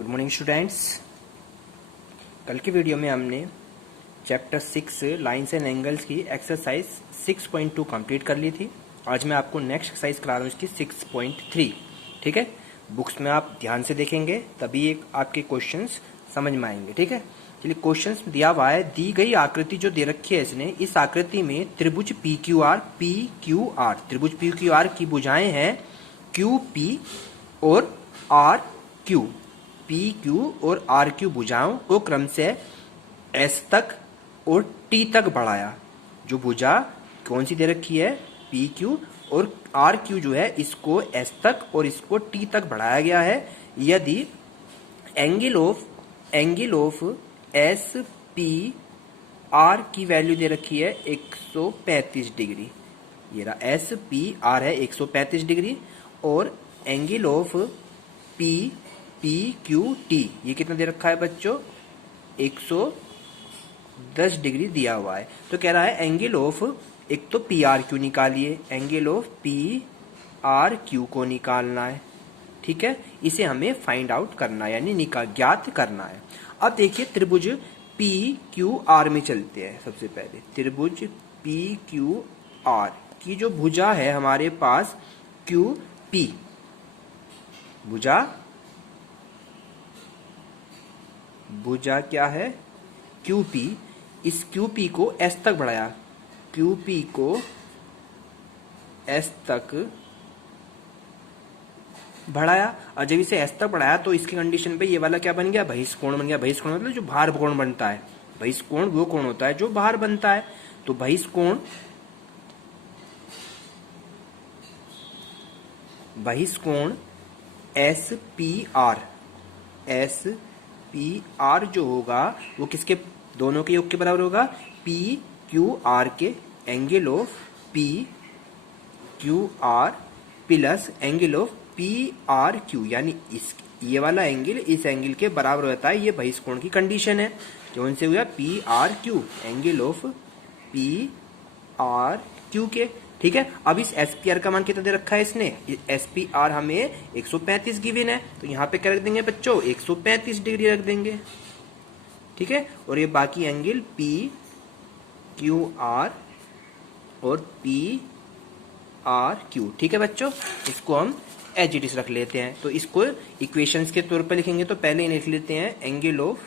Good morning students. कल की video में हमने चैप्टर 6 लाइंस एंड एंगल्स की एक्सरसाइज 6.2 कंप्लीट कर ली थी। आज मैं आपको नेक्स्ट एक्सरसाइज करा रहा हूँ इसकी 6.3। ठीक है, बुक्स में आप ध्यान से देखेंगे तभी एक आपके क्वेश्चंस समझ में आएंगे। ठीक है, चलिए क्वेश्चंस दिया हुआ है। दी गई आकृति जो दे रखी है इसने, इस आकृति में त्रिभुज PQR त्रिभुज PQR की भुजाएं हैं QP और RQ। PQ और RQ भुजाओं को क्रम से S तक और T तक बढ़ाया। जो भुजा कौन सी दे रखी है, PQ और RQ जो है इसको S तक और इसको T तक बढ़ाया गया है। यदि एंगल ऑफ SPR की वैल्यू दे रखी है 135 डिग्री, ये रहा SPR है 135 डिग्री, और एंगल ऑफ PQT ये कितना दे रखा है बच्चों, 110 डिग्री दिया हुआ है। तो कह रहा है एंगल ऑफ, एक तो PRQ निकालिए, एंगल ऑफ PRQ को निकालना है। ठीक है, इसे हमें फाइंड आउट करना है यानी ज्ञात करना है। अब देखिए त्रिभुज PQR में चलते हैं। सबसे पहले त्रिभुज PQR की जो भुजा है हमारे पास QP, भुजा क्या है QP, इस QP को S तक बढ़ाया, QP को S तक बढ़ाया। और जब इसे S तक बढ़ाया तो इसकी कंडीशन पे ये वाला क्या बन गया, बहिष्कोण बन गया। बहिष्कोण मतलब जो बाहर कोण बनता है, बहिष्कोण वो कोण होता है जो बाहर बनता है। तो बहिष्कोण SPR जो होगा वो किसके, दोनों के योग के बराबर होगा, PQR के angle of PQR plus angle of PRQ, यानी इस ये वाला एंगल इस एंगल के बराबर होता है। ये बहिष्कोण की कंडीशन है। कौन से हुआ, PRQ एंगल ऑफ PRQ के। ठीक है, अब इस SPR का मान कितना दे रखा है इसने, SPR हमें 135 गिवन है, तो यहाँ पे क्या रख देंगे बच्चों, 135 डिग्री रख देंगे। ठीक है, और ये बाकी एंगल PQR और PRQ। ठीक है बच्चों, इसको हम एज इट इज रख लेते हैं। तो इसको इक्वेशंस के तौर पर लिखेंगे, तो पहले लिख लेते हैं angle of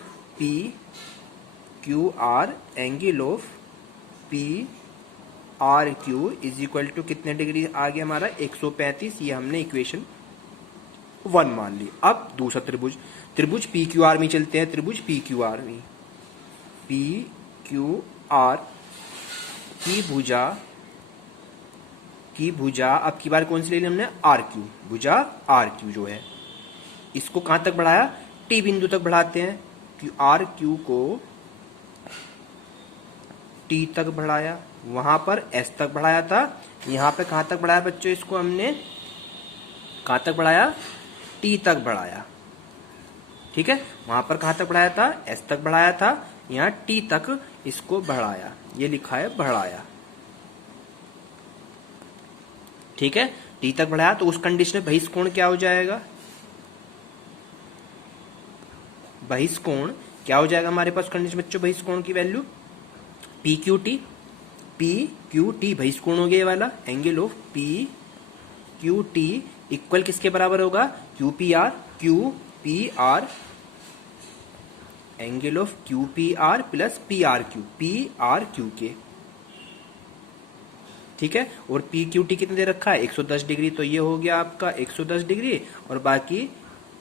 PQR angle of PRQ is equal to कितने डिग्री आ गया हमारा, 135। ये हमने इक्वेशन 1 मान ली। अब दूसरा त्रिभुज PQR में चलते हैं। त्रिभुज PQR में PQR की भुजा अब की बार कौन सी ले ली हमने, RQ। भुजा RQ जो है इसको कहां तक बढ़ाया, T बिंदु तक बढ़ाते हैं। RQ को T तक बढ़ाया, वहां पर S तक बढ़ाया था। यहां पे कहां तक बढ़ाया बच्चों, इसको हमने कहां तक बढ़ाया, T तक बढ़ाया। ठीक है, वहां पर कहां तक बढ़ाया था, S तक बढ़ाया था, यहाँ T तक इसको बढ़ाया, ये लिखा है बढ़ाया। ठीक है, T तक बढ़ाया, तो उस कंडीशन में बहिष्कोण क्या हो जाएगा, बहिष्कोण क्या हो जाएगा हमारे पास कंडीशन बच्चों, बहिष्कोण की वैल्यू PQT बहिष्कोण हो गया ये वाला। एंगल ऑफ PQT इक्वल किसके बराबर होगा, QPR angle of QPR plus PRQ के। ठीक है, और PQT कितने दे रखा है, 110 डिग्री, तो ये हो गया आपका 110 डिग्री, और बाकी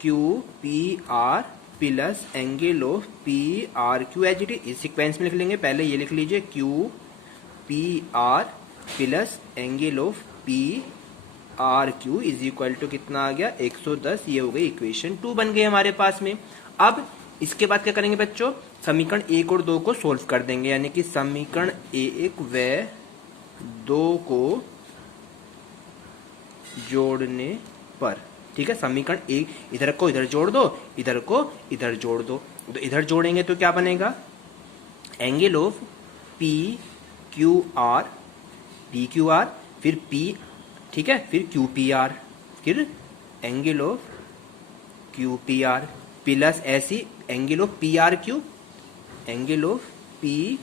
QPR plus angle of PRQ as it is. इस सीक्वेंस में लिख लेंगे, पहले ये लिख लीजिए QPR plus angle of PRQ is equal to कितना आ गया, 110। ये हो गई इक्वेशन 2 बन गई हमारे पास में। अब इसके बाद क्या करेंगे बच्चों, समीकरण 1 और 2 को सोल्व कर देंगे, यानी कि समीकरण 1 व 2 को जोड़ने पर। ठीक है, समीकरण 1 इधर को इधर जोड़ दो, इधर को इधर जोड़ दो, तो इधर जोड़ेंगे तो क्या बनेगा, एंगल ऑफ PQR फिर P, ठीक है, फिर QPR, फिर एंगल ऑफ QPR। प्लस ऐसी angle of P R Q, angle of P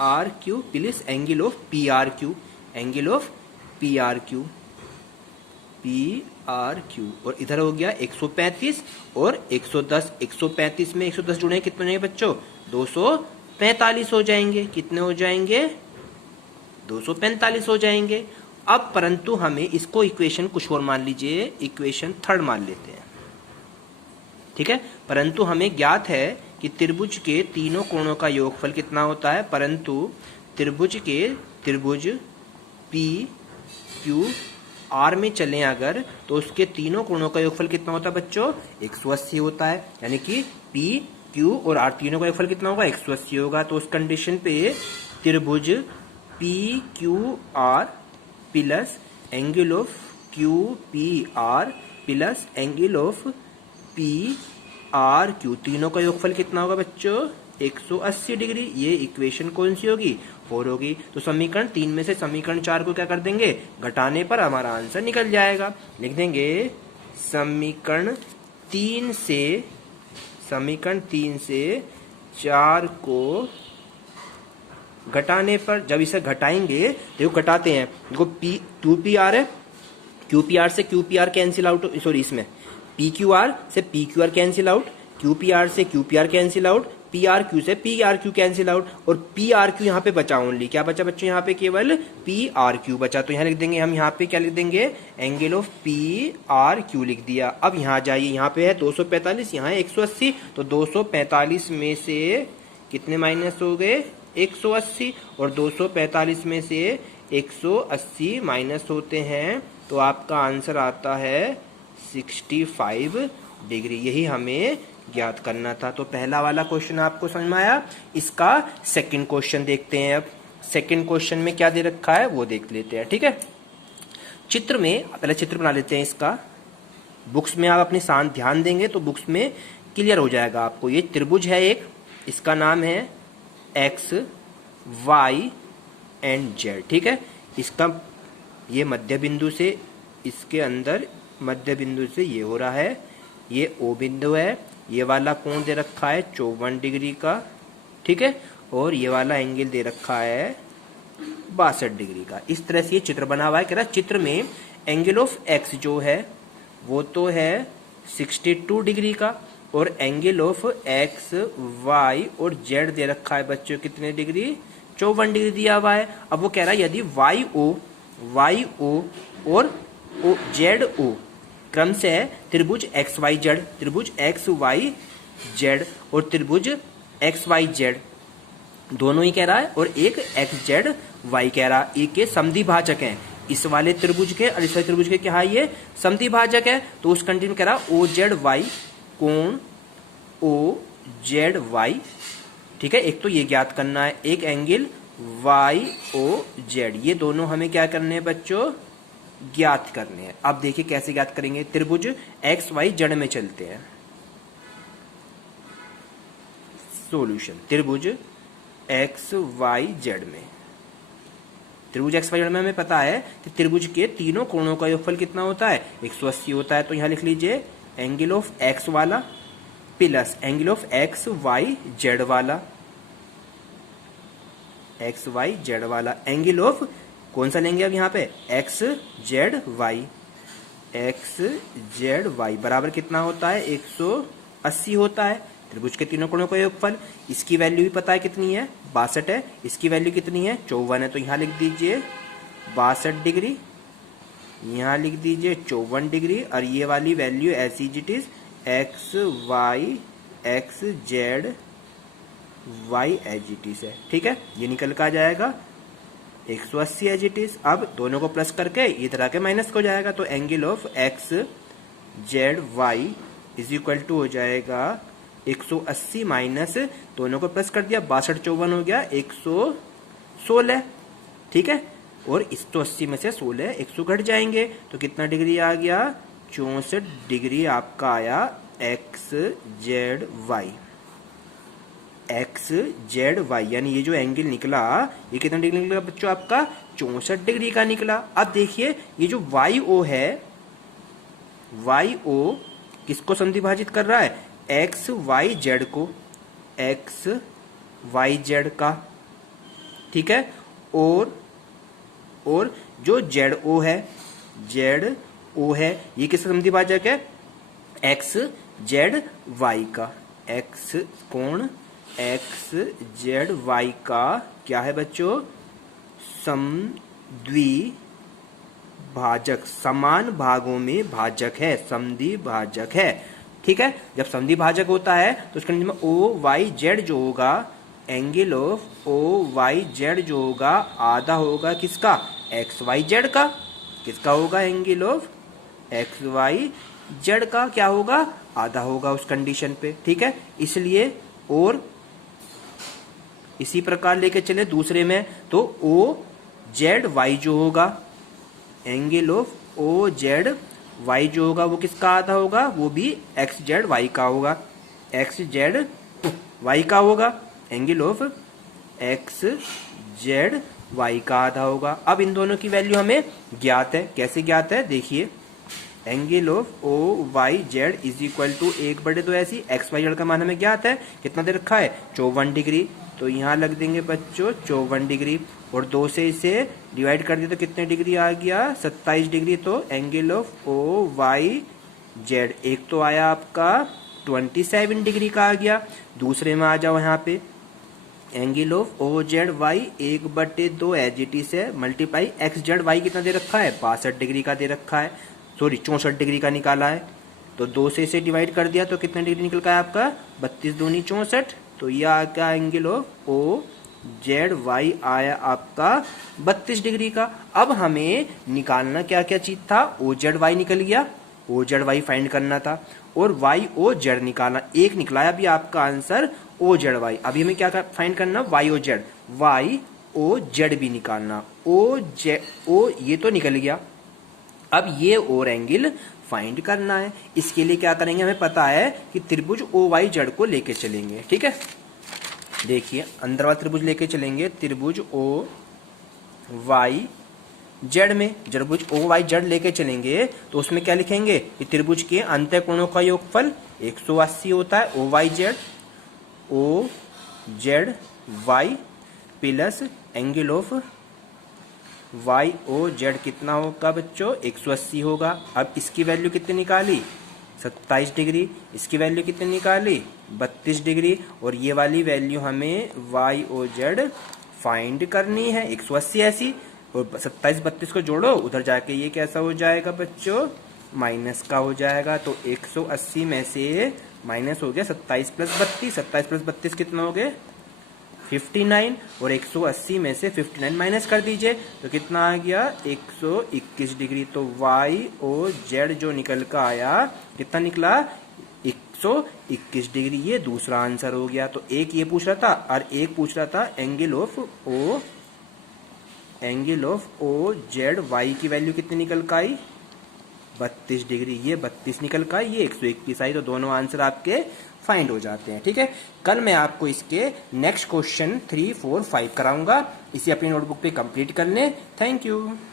R Q plus angle of P R Q, angle of P R Q, P R Q. और इधर हो गया 135 और 110, 135 में 110 जुड़े कितने हो जाएंगे बच्चों? 245 हो जाएंगे। कितने हो जाएंगे? 245 हो जाएंगे। अब परंतु हमें इसको इक्वेशन कुछ और मान लीजिए, इक्वेशन थर्ड मान लेते हैं, ठीक है। परंतु हमें ज्ञात है कि त्रिभुज के तीनों कोणों का योगफल कितना होता है, परंतु त्रिभुज पी क्यू आर में चलें अगर, तो उसके तीनों कोणों का योगफल कितना होता है बच्चों? 180 होता है। यानी कि पी क्यू और आर तीनों का योगफल कितना होगा? 180 होगा। तो उस कंडीशन पे त्रिभुज P Q are plus angle of Q P are plus angle of P R Q, तीनों का योगफल कितना होगा बच्चों? 180 डिग्री। ये इक्वेशन कौन सी होगी? 4 होगी। तो समीकरण 3 में से समीकरण 4 को क्या कर देंगे? घटाने पर हमारा आंसर निकल जाएगा। लिख देंगे समीकरण 3 से 4 को घटाने पर, जब इसे घटाएंगे, देखो घटाते हैं, देखो पी क्यू पी आर है, क्यू पी आर से Q P R cancel out, sorry इसमें पी क्यू आर से P Q R cancel out, Q P R से Q P R cancel out, P R Q से P R Q cancel out, और P R Q यहाँ पे बचा only, क्या बचा बच्चों? यहाँ पे केवल पी आर क्यू बचा। तो यहाँ लिख देंगे हम, यहाँ पे क्या लिख देंगे? Angle of P R Q लिख दिया। अब यहाँ जाइए, यहाँ पे है 245, यहाँ है 180, तो 245 में से कितने माइनस हो गए? 180, और 245 में से 180 माइनस होते हैं, तो आपका आंसर आता है 65 डिग्री। यही हमें ज्ञात करना था। तो पहला वाला क्वेश्चन आपको समझ में आया। इसका सेकंड क्वेश्चन देखते हैं। अब सेकंड क्वेश्चन में क्या दे रखा है वो देख लेते हैं, ठीक है। चित्र में पहले चित्र बना लेते हैं इसका। बुक्स में आप अपने साथ ध्यान देंगे तो बुक्स में क्लियर हो जाएगा आपको। ये त्रिभुज है एक, इसका नाम है एक्स वाई एंड जेड, ठीक है। इसका ये मध्य बिंदु से, इसके अंदर मध्य बिंदु से ये हो रहा है, ये ओ बिंदु है, ये वाला कोण दे रखा है 54 डिग्री का, ठीक है, और ये वाला एंगल दे रखा है 62 डिग्री का। इस तरह से ये चित्र बना हुआ है। कह रहा चित्र में एंगल ऑफ एक्स जो है वो तो है 62 डिग्री का, और एंगल ऑफ एक्स वाई और जेड दे रखा है बच्चों कितने डिग्री? 54 डिग्री दिया हुआ है। अब वो कह रहा है यदि वाई ओ और जेड ओ क्रम से है त्रिभुज एक्स वाई जेड, त्रिभुज एक्स वाई जेड और त्रिभुज एक्स वाई जेड दोनों ही कह रहा है, और एक एक्स जेड वाई कह रहा है, एक के समद्विभाजक हैं। इस वाले त्रिभुज के और इस वाले त्रिभुज के क्या है? ये समद्विभाजक है। तो उस कंडीशन में कह रहा ओ जेड वाई, कोण ओ जेड वाई, ठीक है। एक तो ये ज्ञात करना है, एक एंगल वाई ओ जेड, ये दोनों हमें क्या करने हैं बच्चों? ज्ञात करने हैं। अब देखिए कैसे ज्ञात करेंगे। त्रिभुज एक्स वाई जेड में चलते हैं। सॉल्यूशन त्रिभुज एक्स वाई जेड में, त्रिभुज एक्स वाई जेड में हमें पता है कि त्रिभुज के तीनों कोणों का योगफल कितना होता है? 180 होता है। तो यहां लिख लीजिए एंगल ऑफ एक्स वाला plus angle of X Y Z वाला, एक्स वाई जेड वाला, एंगल ऑफ कौन सा लेंगे अब यहाँ पे? X Z Y, X Z Y बराबर कितना होता है? 180 होता है। त्रिभुज के तीनों कोणों का योगफल, इसकी वैल्यू भी पता है कितनी है? 62 है। इसकी वैल्यू कितनी है? 54 है। तो यहाँ लिख दीजिए 62 डिग्री, यहाँ लिख दीजिए 54 डिग्री, और ये वाली वैल्यू ऐसी it is X Y X Z Y as it is है, ठीक है। ये निकल कर आ जाएगा 180 एज इट इज। अब दोनों को प्लस करके ये तरह के माइनस हो जाएगा। तो angle of X Z Y is equal to हो जाएगा 180 माइनस, दोनों को प्लस कर दिया, 62 54 हो गया 116, ठीक है। और 180 में से 16 100 घट जाएंगे, तो कितना डिग्री आ गया? 64 डिग्री आपका आया X Z Y, X Z Y. यानी ये जो एंगल निकला ये कितना डिग्री निकला बच्चों? आपका 64 डिग्री का निकला। अब देखिए ये जो वाई ओ है, वाई ओ किसको समद्विभाजित कर रहा है? एक्स वाई जेड को, एक्स वाई जेड का, ठीक है। और जो जेड ओ है, जेड ओ है, ये किसका समद्वि भाजक है? एक्स जेड वाई का, एक्स कौन? एक्स जेड वाई का क्या है बच्चों? समद्वि भाजक, समान भागों में भाजक है, समद्वि भाजक है, ठीक है। जब समद्वि भाजक होता है तो उसके में ओ वाई जेड जो होगा, angle of O Y Z जो होगा आधा होगा किसका? एक्स वाई जेड का। किसका होगा? Angle of X Y Z का क्या होगा? आधा होगा उस कंडीशन पे, ठीक है। इसलिए और इसी प्रकार लेके चले दूसरे में, तो ओ जेड वाई जो होगा, angle of O Z Y जो होगा वो किसका आधा होगा? वो भी एक्स जेड वाई का होगा, एक्स जेड वाई का होगा, angle of X Z Y का आधा होगा। अब इन दोनों की वैल्यू हमें ज्ञात है। कैसे ज्ञात है? देखिए, angle of O Y Z is equal to 1/2 ऐसी, एक्स वाई जेड का मान हमें ज्ञात है। कितना दे रखा है? 54 डिग्री। तो यहाँ लग देंगे बच्चों 54 डिग्री, और 2 से इसे डिवाइड कर दिया तो कितने डिग्री आ गया? 27 डिग्री। तो angle of O Y Z एक तो आया आपका 27 डिग्री का आ गया। दूसरे में आ जाओ यहाँ पे, angle of O Z Y 1/2 as it is है, मल्टीप्लाई एक्स जेड वाई कितना दे रखा है? 62 डिग्री का दे रखा है, सॉरी 64 डिग्री का निकाला है। तो 2 से इसे डिवाइड कर दिया तो कितना डिग्री निकल का है आपका? 32 दूनी 64। तो यह आ गया angle of O Z Y आया आपका 32 डिग्री का। अब हमें निकालना क्या क्या चीज था? ओ जेड वाई निकल गया, ओ जेड वाई फाइंड करना था, और वाई ओ जेड निकालना। एक निकला है अभी आपका आंसर ओ जेड वाई। अभी हमें क्या फाइंड करना? Y O Z, Y O Z भी निकालना। ओ जेड ओ ये तो निकल गया, अब ये और एंगल फाइंड करना है। इसके लिए क्या करेंगे? हमें पता है कि त्रिभुज ओ वाई जेड को लेके चलेंगे, ठीक है। देखिए, अंदर वाला त्रिभुज लेके चलेंगे, त्रिभुज ओ वाई जेड में त्रिभुज ओ वाई जेड लेके चलेंगे तो उसमें क्या लिखेंगे कि त्रिभुज के अंतःकोणों का योगफल 180 होता है। O Y Z, O Z Y plus angle of Y O Z कितना होगा बच्चों? 180 होगा। अब इसकी वैल्यू कितनी निकाली? 27 डिग्री। इसकी वैल्यू कितनी निकाली? 32 डिग्री। और ये वाली वैल्यू हमें वाई ओ जेड फाइंड करनी है, 180 ऐसी, और 27 32 को जोड़ो, उधर जाके ये कैसा हो जाएगा बच्चों? माइनस का हो जाएगा। तो 180 में से माइनस हो गया 27 + 32, 27 + 32 कितना हो गए? 59, और 180 में से 59 माइनस कर दीजिए तो कितना आ गया? 121 डिग्री। तो वाई ओ जेड जो निकल का आया कितना निकला? 121 डिग्री। ये दूसरा आंसर हो गया। तो एक ये पूछ रहा था और एक पूछ रहा था angle of O Z Y की वैल्यू कितनी निकल का आई? 32 डिग्री। ये 32 निकल का, ये 121 आई। तो दोनों आंसर आपके फाइंड हो जाते हैं, ठीक है। कल मैं आपको इसके नेक्स्ट क्वेश्चन 3, 4, 5 कराऊंगा। इसे अपनी नोटबुक पे कंप्लीट कर लें। Thank you.